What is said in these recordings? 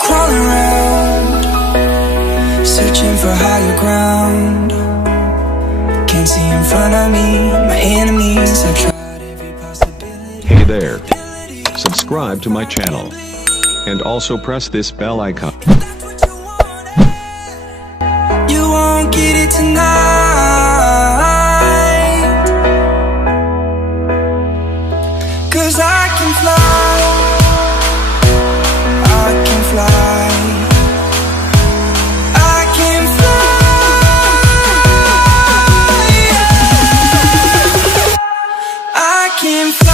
crawling around, searching for higher ground. Can't see in front of me, my enemies. I've tried every possibility. Hey there, subscribe to my channel and also press this bell icon. You won't get it tonight, 'cause I can fly, I can fly, I can fly, I can fly.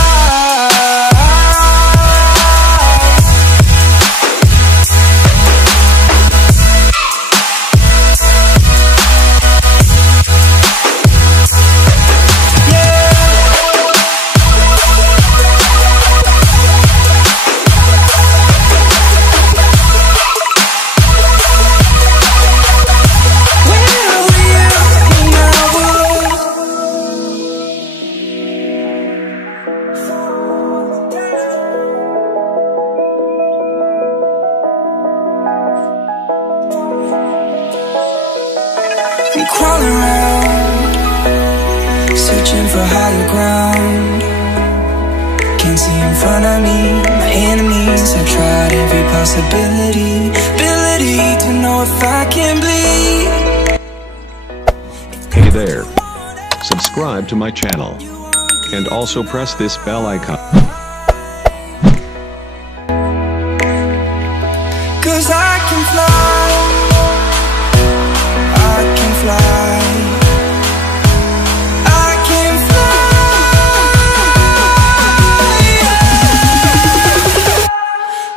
Crawling around, searching for higher ground. Can't see in front of me, my enemies. I've tried every possibility, ability to know if I can bleed. Hey there, subscribe to my channel and also press this bell icon. 'Cause I can fly, I can fly, I can fly,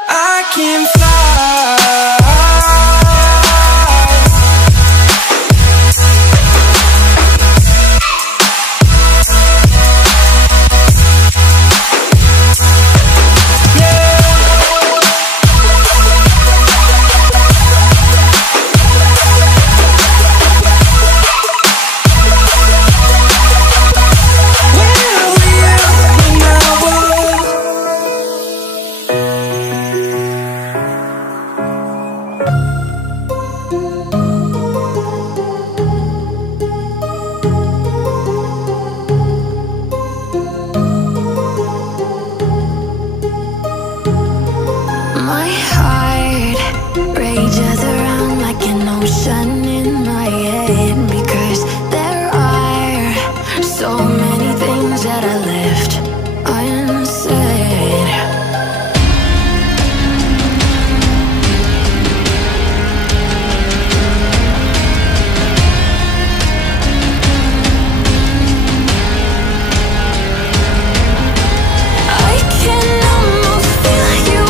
I can fly. My heart rages around like an ocean in my head, because there are so many things that I left unsaid. I can almost feel you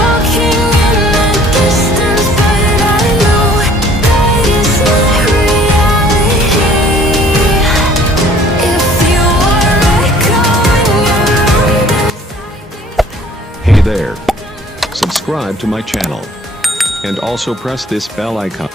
walking in the distance, but I know that is not reality. If you are echoing around inside. Hey there, subscribe to my channel and also press this bell icon.